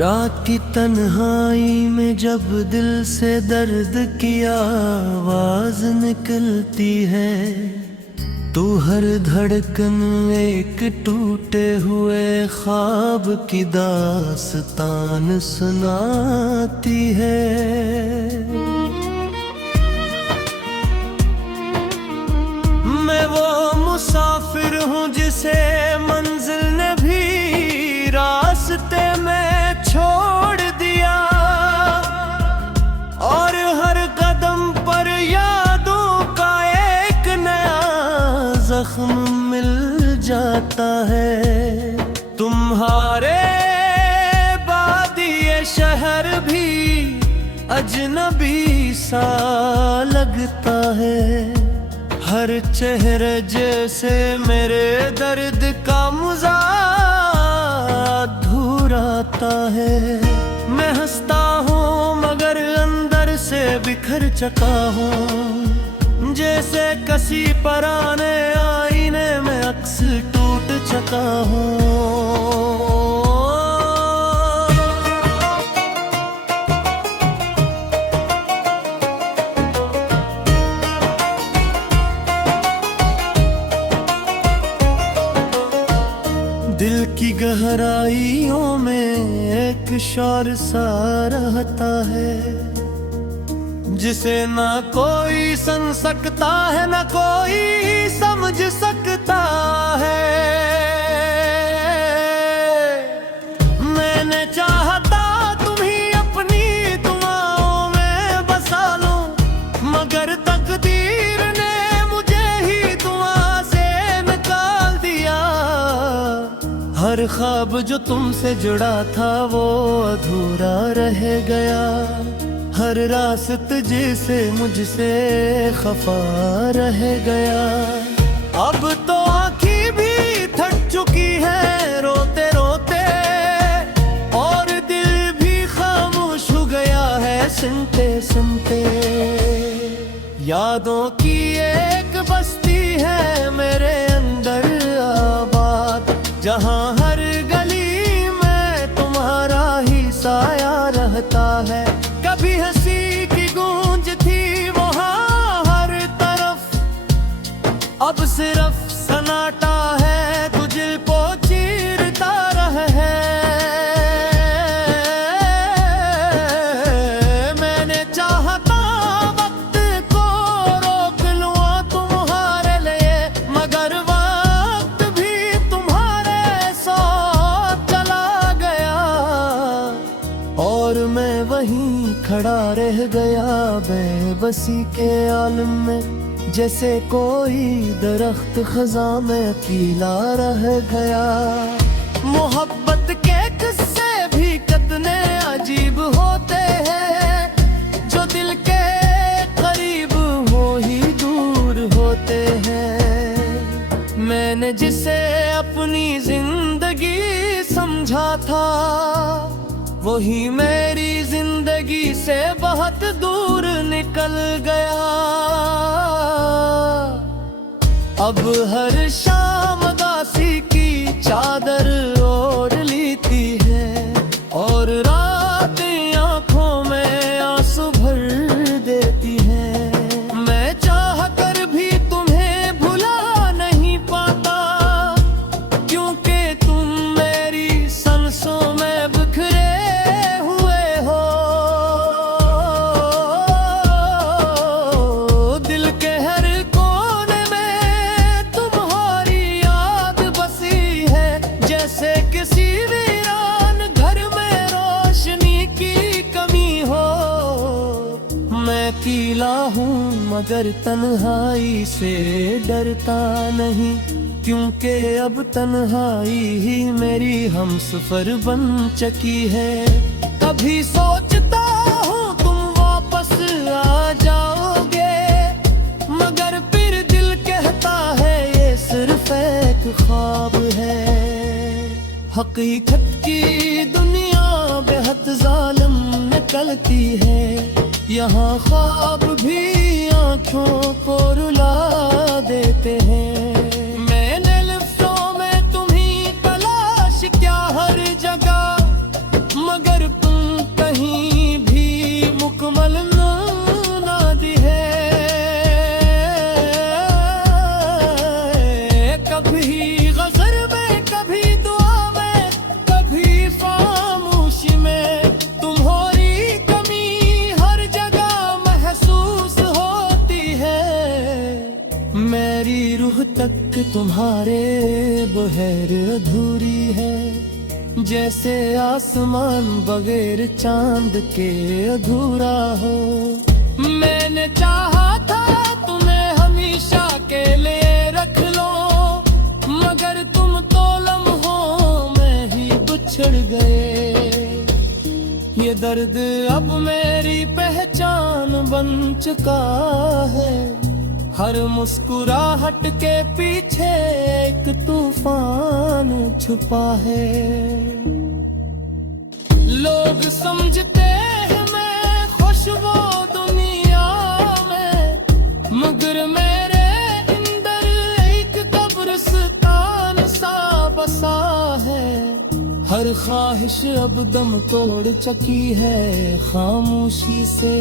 रात की तन्हाई में जब दिल से दर्द की आवाज निकलती है, तो हर धड़कन एक टूटे हुए ख्वाब की दास्तान सुनाती है। मैं वो मुसाफिर हूँ जिसे मंजिल ने भी रास्ते में छोड़ दिया, और हर कदम पर यादों का एक नया जख्म मिल जाता है। तुम्हारे बाद ये शहर भी अजनबी सा लगता है। हर चेहरे जैसे मेरे दर्द का मज़ाक घुराता है। मैं हंसता हूँ मगर अंदर से बिखर चुका हूँ, जैसे कसी पुराने आईने में अक्स टूट चुका हूँ। दिल की गहराइयों में एक शौर सा रहता है, जिसे ना कोई सुन सकता है ना कोई समझ सकता है। मैंने चाहता तुम्हें अपनी दुआओं में बसा लूं, मगर तकदीर ने मुझे ही दुआ से निकाल दिया। हर ख्वाब जो तुमसे जुड़ा था वो अधूरा रह गया। हर रास्त जिसे मुझसे खफा रह गया। अब तो आँखें भी थक चुकी है रोते रोते, और दिल भी खामोश हो गया है सुनते सुनते। यादों की एक बस्ती है मेरे अंदर आबाद, जहाँ हर गली में तुम्हारा ही साया रहता है। कभी हंसी की गूंज थी वहाँ हर तरफ, अब सिर्फ सन्नाटा है तो दिल को चीरता रहे। मैंने चाहता वक्त को रोक लूं तुम्हारे लिए, मगर वक्त भी तुम्हारे साथ चला गया, और मैं वहीं खड़ा रह गया बेबसी के आलम में। जैसे कोई दरख्त खज़ां में अकेला रह गया। मोहब्बत के किस्से भी कितने अजीब होते हैं, जो दिल के करीब हो ही दूर होते हैं। मैंने जिसे अपनी जिंदगी समझा था, वही मेरी जिंदगी से बहुत दूर निकल गया। अब हर शाम उदासी की चादर ओढ़ लेती है, और रात आंखों में आंसू भर देती है। मैं चाह कर भी तुम्हें भुला नहीं पाता, क्योंकि तुम मेरी सांसों में बिखरे अकेला हूँ मगर तन्हाई से डरता नहीं, क्योंकि अब तन्हाई ही मेरी हमसफर बन चुकी है। कभी सोचता हूँ तुम वापस आ जाओगे, मगर फिर दिल कहता है ये सिर्फ एक ख्वाब है। हकीकत की दुनिया बेहद जालिम निकलती है, यहाँ ख्वाब भी आँखों को रुला देते हैं। मैंने लिफ्टों में तुम्हीं तलाश क्या हर जगह, मगर तुम्हारे बगैर अधूरी है, जैसे आसमान बगैर चांद के अधूरा हो। मैंने चाहा था तुम्हें हमेशा के लिए रख लो, मगर तुम तो लम्हों में ही बिछड़ गए। ये दर्द अब मेरी पहचान बन चुका है, हर मुस्कुराहट के पीछे एक तूफान छुपा है। लोग समझते हैं मैं खुशबू दुनिया में, मगर मेरे अंदर एक कब्रिस्तान सा बसा है। हर ख्वाहिश अब दम तोड़ चुकी है खामोशी से,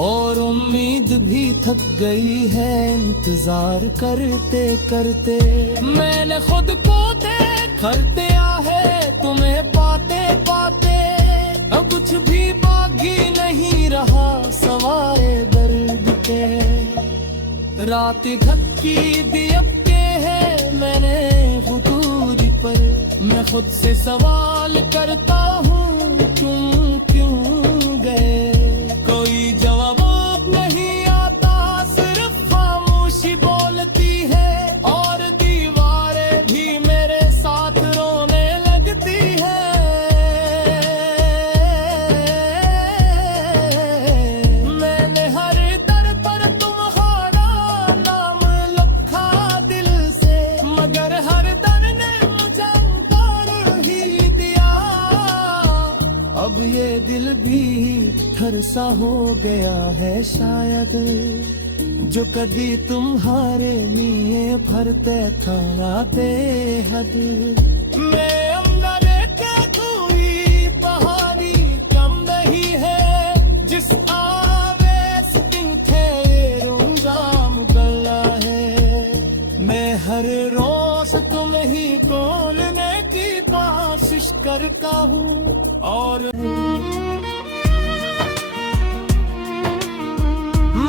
और उम्मीद भी थक गई है इंतजार करते करते। मैंने खुद को देखा है तुम्हें पाते पाते, अब कुछ भी बाकी नहीं रहा सवाए दर्द के। रात धक्की दियपके है मैंने हुदूरी पर, मैं खुद से सवाल करता हूँ क्यों क्यों गए। कोई जवाब नहीं आता, सिर्फ खामोशी बोलती है, और दीवारें भी मेरे साथ रोने लगती है। मैंने हर दर पर तुम्हारा नाम लिखा दिल से, मगर हर दर ने मुझे कर ही दिया। अब ये दिल भी सा हो गया है शायद, जो कभी तुम्हारे लिए भरते था बेहद। मैं अंदर के कोई पहाड़ी कम नहीं है, जिस आवेश तिंखे रूंजाम गला है। मैं हर रोज तुम्हें ही खोलने की कोशिश करता हूँ, और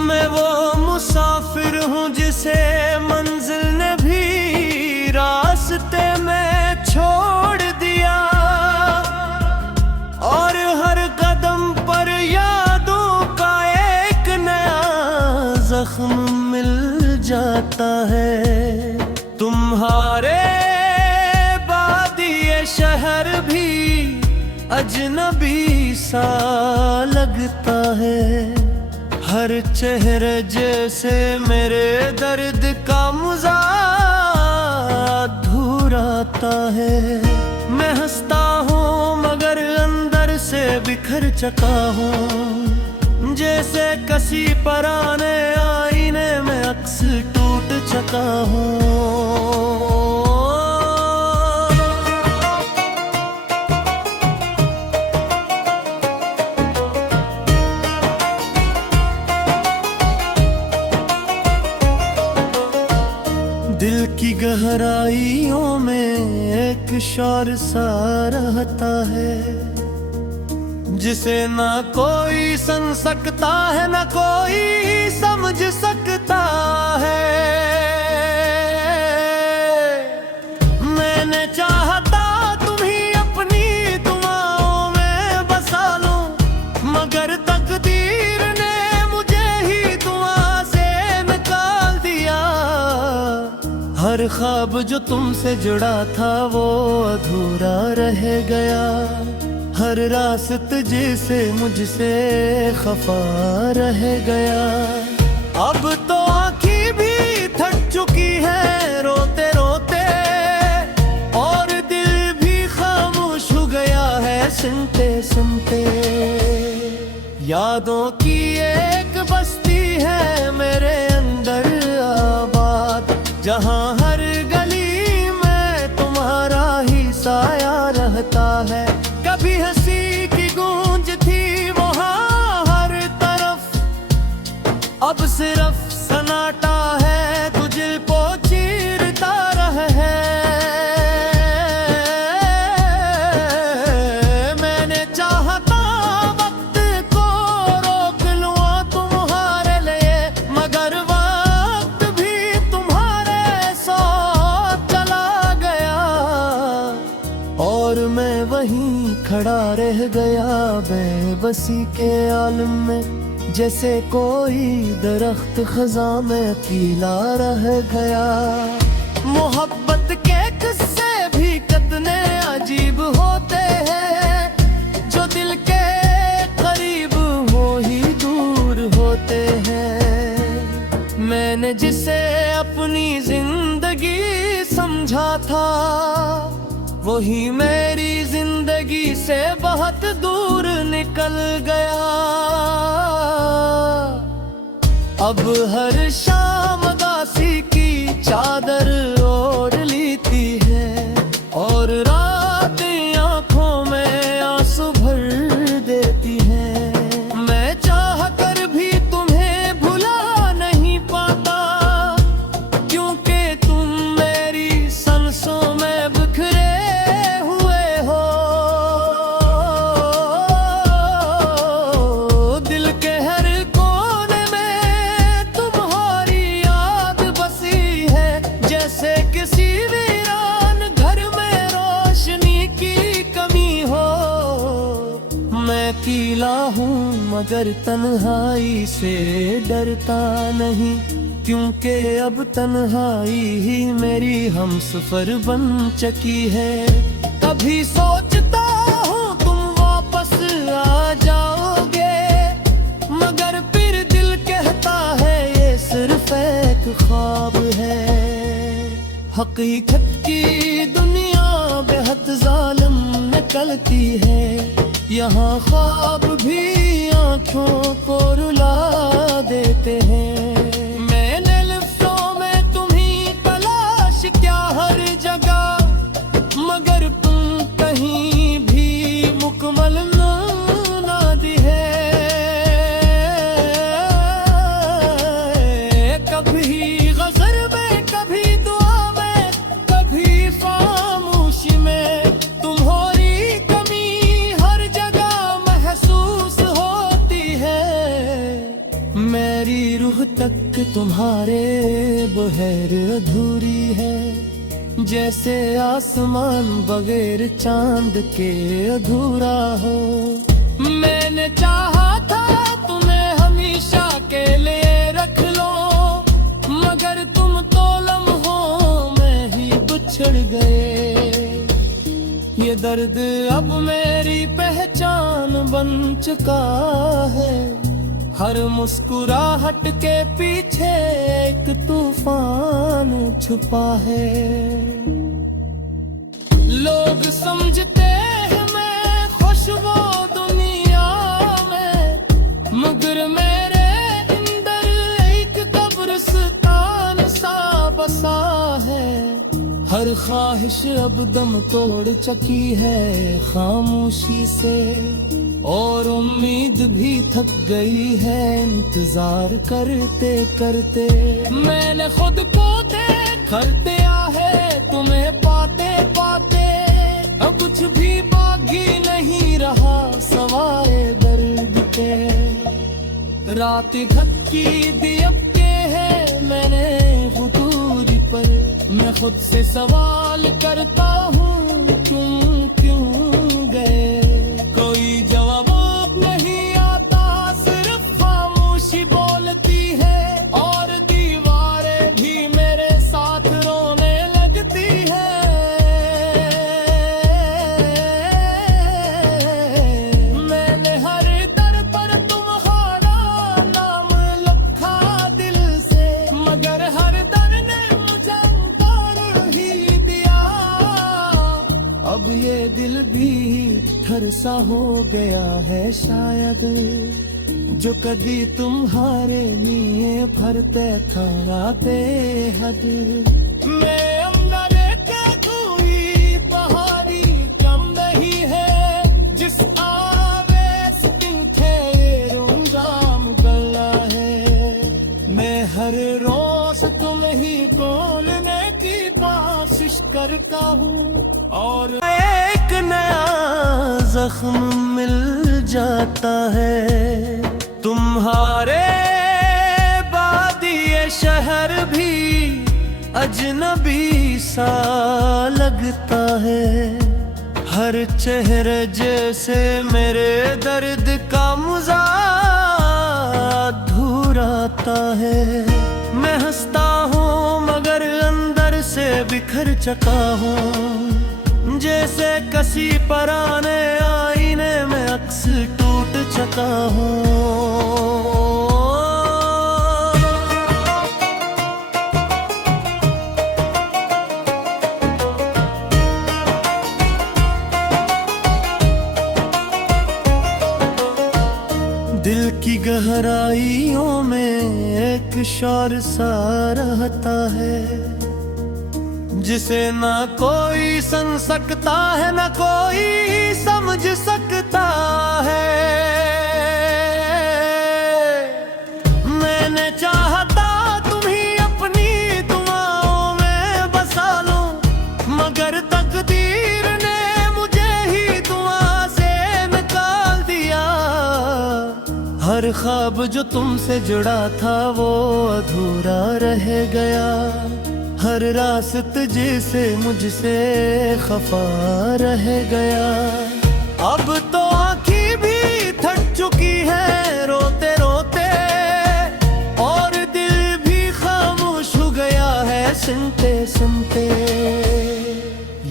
मैं वो मुसाफिर हूँ जिसे मंजिल ने भी रास्ते में छोड़ दिया, और हर कदम पर यादों का एक नया जख्म मिल जाता है। तुम्हारे बाद ये शहर भी अजनबी सा लगता है, हर चेहरे जैसे मेरे दर्द का मज़ा अधूराता है। मैं हंसता हूँ मगर अंदर से बिखर चुका हूँ, जैसे कसी पुराने आईने में अक्स टूट चुका हूँ। दिल की गहराइयों में एक शौर सा रहता है, जिसे ना कोई सुन सकता है ना कोई समझ सकता है। मैंने चाहता तुम्हें अपनी दुआओं में बसा लूं, मगर तकदीर ने मुझे ही दुआ से निकाल दिया। हर ख्वाब जो तुमसे जुड़ा था वो अधूरा रह गया, हर रास्त जिसे मुझसे खफा रह गया। अब तो आँखें भी थक चुकी है रोते रोते, और दिल भी खामोश हो गया है सुनते सुनते। यादों की एक बस्ती है मेरे अंदर आबाद, जहाँ हर गली में तुम्हारा ही साया रहता है। कभी हंसी की गूंज थी वहाँ हर तरफ, अब सिर्फ सन्नाटा है तुझे को चीरता रहे। मैंने चाहता वक्त को रोक लूं तुम्हारे लिए, मगर वक्त भी तुम्हारे साथ बेबसी के आलम में जैसे कोई दरख्त खज़ां में अकेला रह गया। मोहब्बत के किस्से भी कितने अजीब होते हैं, जो दिल के करीब हो ही दूर होते हैं। मैंने जिसे अपनी जिंदगी समझा था, वही मेरी जिंदगी से बहुत दूर निकल गया। अब हर शाम उदासी की चादर ओढ़ लेती है, और रात आंखों में आंसू भर देती है। मैं चाह कर भी तुम्हें भुला नहीं पाता, क्योंकि तुम मेरी सांसों में बिखरे हुए हो। दिल के हर कोने में तुम्हारी याद बसी है, जैसे किसी वीरान घर में रोशनी की कमी हो। मैं अकेला हूँ मगर तन्हाई से डरता नहीं, क्योंकि अब तन्हाई ही मेरी हमसफर बन चुकी है। कभी सोचता हूँ तुम वापस आ जाओगे, मगर फिर दिल कहता है ये सिर्फ एक ख्वाब है। हकीकत की दुनिया बेहद जालिम निकलती है, यहाँ ख्वाब भी आँखों को रुला देते हैं। मैंने लफ्ज़ों में तुम्हीं तलाश किया हर जगह, मगर तुम कहीं भी मुकम्मल ना दिए। कभी गज़ल में, कभी दुआ में, कभी खामोशी में, तुम्हारी कमी हर जगह महसूस होती है। मेरी रूह तक तुम्हारे बगैर अधूरी है, जैसे आसमान बगैर चांद के अधूरा हो। मैंने चाहा था तुम्हें हमेशा के लिए रख लो, मगर तुम तो लम्हों में ही बिछड़ गए। ये दर्द अब मेरी पहचान बन चुका है, हर मुस्कुराहट के पीछे एक तूफान छुपा है। लोग समझते हैं मैं खुश वो दुनिया में, मगर मेरे अंदर एक कब्रिस्तान सा बसा है। हर ख्वाहिश अब दम तोड़ चुकी है खामोशी से, और उम्मीद भी थक गई है इंतजार करते करते। मैंने खुद को देखकर दिया है तुम्हें पाते पाते, अब कुछ भी बाकी नहीं रहा सवाए दर्द के। रात ढकी दी अब के है मैंने हुदूरी पर, मैं खुद से सवाल करता हूँ तुम क्यों गए। कोई जवाब नहीं आता, सिर्फ खामोशी बोलती है, और दीवारें भी मेरे साथ रोने लगती है। मैंने हर दर पर तुम्हारा नाम लिखा दिल से, मगर हर दर ने मुझे तोड़ ही दिया। अब ये दिल भी थर सा हो गया है शायद, जो कभी तुम्हारे लिए भरते था आते हद। मैं अंदर के कोई पहाड़ी कम नहीं है, जिस आवेश दिखे रूंगाम गला है। मैं हर रोज तुम ही खोलने की कोशिश करता हूँ, और एक नया जख्म मिल जाता है। तुम्हारे बाद ये शहर भी अजनबी सा लगता है। हर हर चेहरे जैसे मेरे दर्द का मुजाद अधूराता है। मैं हंसता हूँ मगर अंदर से बिखर चुका हूँ, जैसे कसी पुराने आईने में अक्स टूट चुका हूँ। दिल की गहराइयों में एक शौर सा रहता है, जिसे ना कोई सुन सकता है ना कोई समझ सकता है। मैंने चाहता तुम्हें अपनी दुआओं में बसा लूं, मगर तकदीर ने मुझे ही दुआ से निकाल दिया। हर ख्वाब जो तुमसे जुड़ा था वो अधूरा रह गया, हर रास्त जिसे मुझसे खफा रह गया। अब तो आँखें भी थक चुकी है रोते रोते, और दिल भी खामोश हो गया है सुनते सुनते।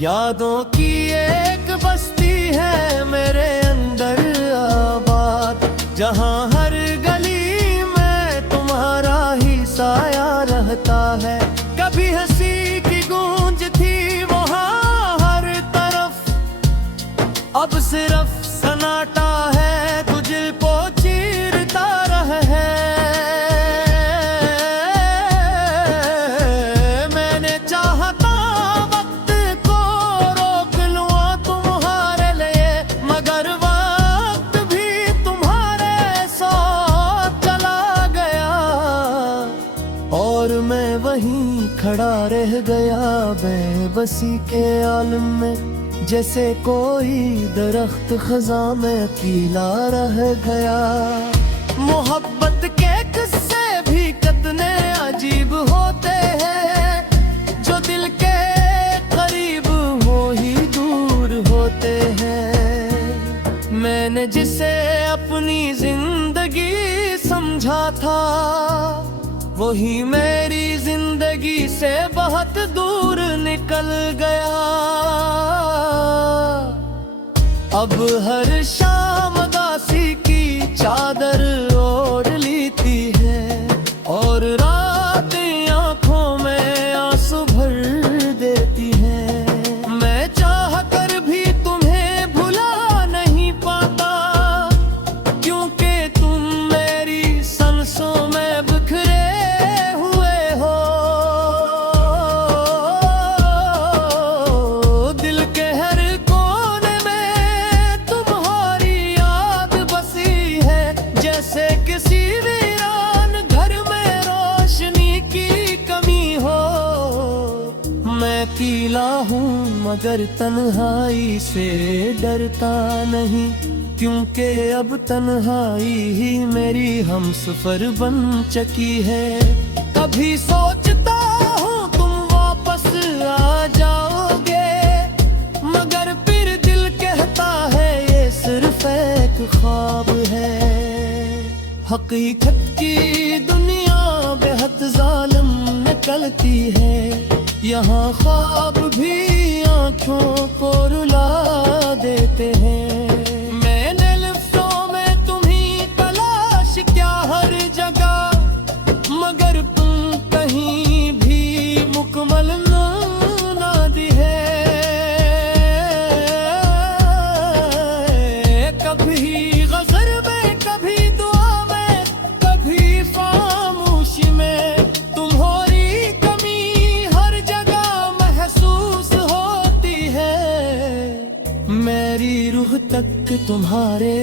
यादों की एक बस्ती है मेरे अंदर आबाद, जहाँ हर गली में तुम्हारा ही साया रहता है। कभी हंसी की गूंज थी वहाँ हर तरफ, अब सिर्फ सन्नाटा है तुझे को चीरता रहे। मैंने चाहता वक्त को रोक लूँ तुम्हारे लिए, मगर वक्त भी तुम्हारे साथ चला गया, और मैं वहीं खड़ा रह गया बेबसी के आलम में, जैसे कोई दरख्त खज़ां में अकेला रह गया। मोहब्बत के किस्से भी कितने अजीब होते हैं, जो दिल के करीब हो ही दूर होते हैं। मैंने जिसे अपनी जिंदगी समझा था, वही मेरी जिंदगी से बहुत दूर निकल गया। अब हर शाम उदासी की चादर ओढ़ लेती है, और रात आंखों में आंसू भर देती है। मैं चाह कर भी तुम्हें भुला नहीं पाता, क्योंकि तुम मेरी सांसों में बिखरे हूँ, मगर तन्हाई से डरता नहीं, क्योंकि अब तन्हाई ही मेरी हमसफर बन चुकी है। कभी सोचता हूँ तुम वापस आ जाओगे, मगर फिर दिल कहता है ये सिर्फ एक ख्वाब है। हकीकत की दुनिया बेहद जालिम निकलती है, यहाँ ख्वाब भी आँखों को रुला देते हैं। मैंने लफ्ज़ों में तुम्हीं तलाश किया हर जगह, मगर तुम कहीं भी मुकम्मल ना दी है। कभी गज़ल में, कभी दुआ में, कभी खामोशी में, तुम्हारी मेरी रूह तक तुम्हारे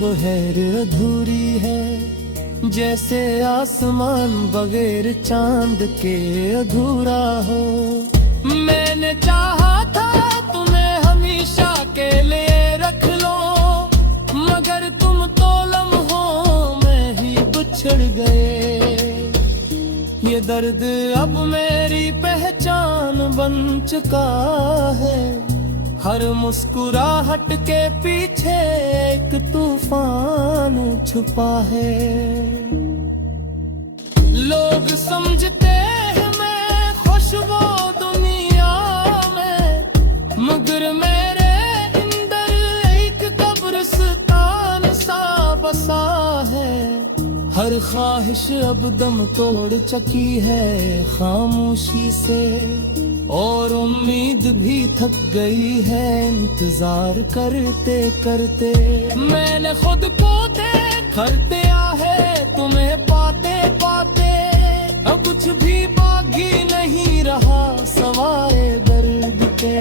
बगैर अधूरी है, जैसे आसमान बगैर चांद के अधूरा हो। मैंने चाहा था तुम्हें हमेशा के लिए रख लो, मगर तुम तो लम्हों में ही बिछड़ गए। ये दर्द अब मेरी पहचान बन चुका है, हर मुस्कुराहट के पीछे एक तूफान छुपा है। लोग समझते हैं मैं खुशबू दुनिया में, मगर मेरे अंदर एक कब्रिस्तान सा बसा है। हर ख्वाहिश अब दम तोड़ चुकी है खामोशी से, और उम्मीद भी थक गई है इंतजार करते करते। मैंने खुद को देखकर दिया है तुम्हें पाते पाते, अब कुछ भी बाकी नहीं रहा सवाए दर्द के।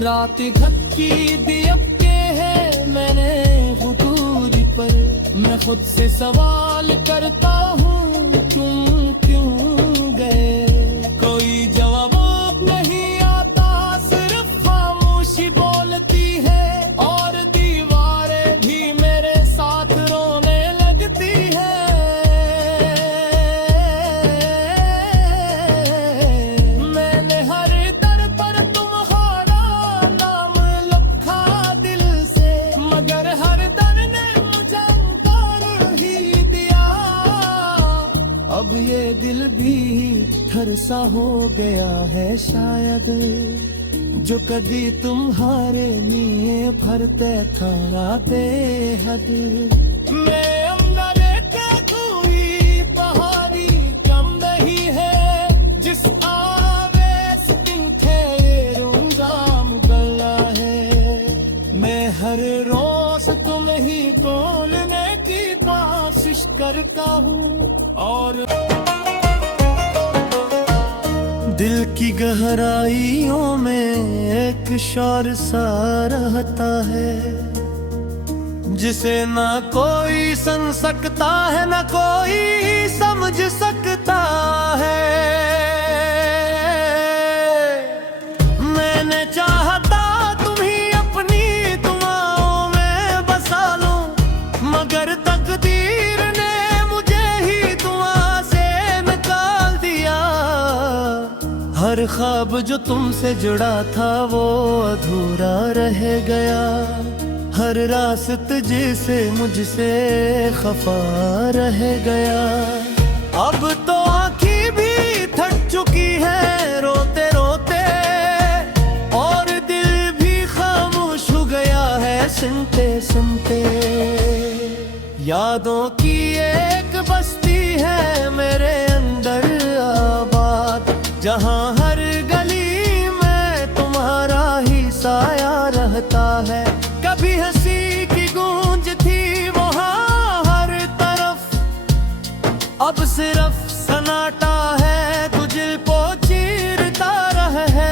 रात घटकी दियब के है मैंने हुटूरी पर, मैं खुद से सवाल करता हूँ क्यों क्यों गए। कोई जवाब नहीं आता, सिर्फ खामोशी बोलती है, और दीवारें भी मेरे साथ रोने लगती है। मैंने हर दर पर तुम्हारा नाम लिखा दिल से, मगर हर दर ने मुझे इनकार ही दिया। अब ये दिल भी थर सा हो गया है शायद, जो कभी तुम्हारे लिए भरते था रातें हद। मैं अंदर के कोई पहाड़ी कम नहीं है, जिस आवेश दिखे रूंगाम गला है। मैं हर रोज तुम्हें ही बोलने की कोशिश करता हूँ, और दिल की गहराइयों में एक शौर सा रहता है, जिसे ना कोई सुन सकता है ना कोई समझ सकता है। मैंने चाहता तुम्ही अपनी दुआओं में बसा लूं, मगर तकदीर ने मुझे ही दुआ से निकाल दिया। हर ख्वाब जो तुमसे जुड़ा था वो अधूरा रह गया, हर रास्ते जिसे मुझसे खफा रह गया। अब तो आँखें भी थक चुकी है रोते रोते, और दिल भी खामोश हो गया है सुनते सुनते। यादों की एक बस्ती है मेरे अंदर आबाद, जहाँ हर गली में तुम्हारा ही साया रहता है। कभी हंसी की गूंज थी वहाँ हर तरफ, अब सिर्फ सन्नाटा है तुझे को चीरता रहे।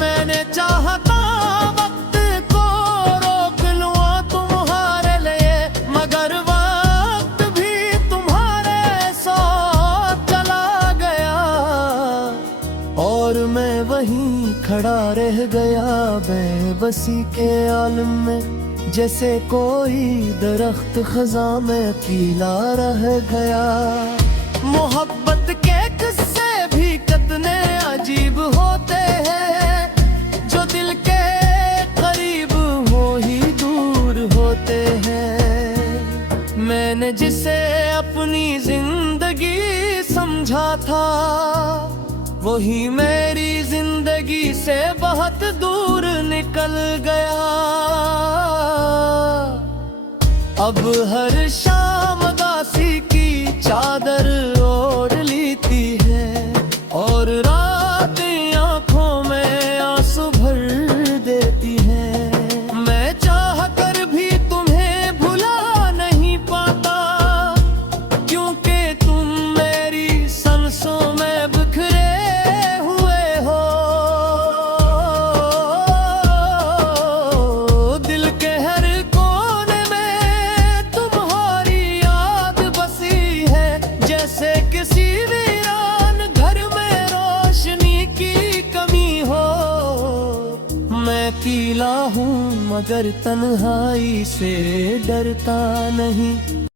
मैंने चाहता वक्त को रोक लूँ तुम्हारे लिए, मगर वक्त भी तुम्हारे साथ चला गया, और मैं वहीं खड़ा रह गया बेबसी के आलम में, जैसे कोई दरख्त खज़ां में पीला रह गया। मोहब्बत के किस्से भी कितने अजीब होते हैं, जो दिल के करीब हो ही दूर होते हैं। मैंने जिसे अपनी जिंदगी समझा था, वही मेरी जिंदगी से बहुत दूर निकल गया। अब हर शाम उदासी की चादर ओढ़ लेती है, और रातें आंखों में आंसू भर देती है। मैं चाह कर भी तुम्हें भुला नहीं पाता, क्योंकि तुम मेरी सांसों में बिखरे हुए हो। दिल के हर कोने में तुम्हारी याद बसी है, जैसे किसी वीरान घर में रोशनी की कमी हो। मैं अकेला हूँ मगर तन्हाई से डरता नहीं,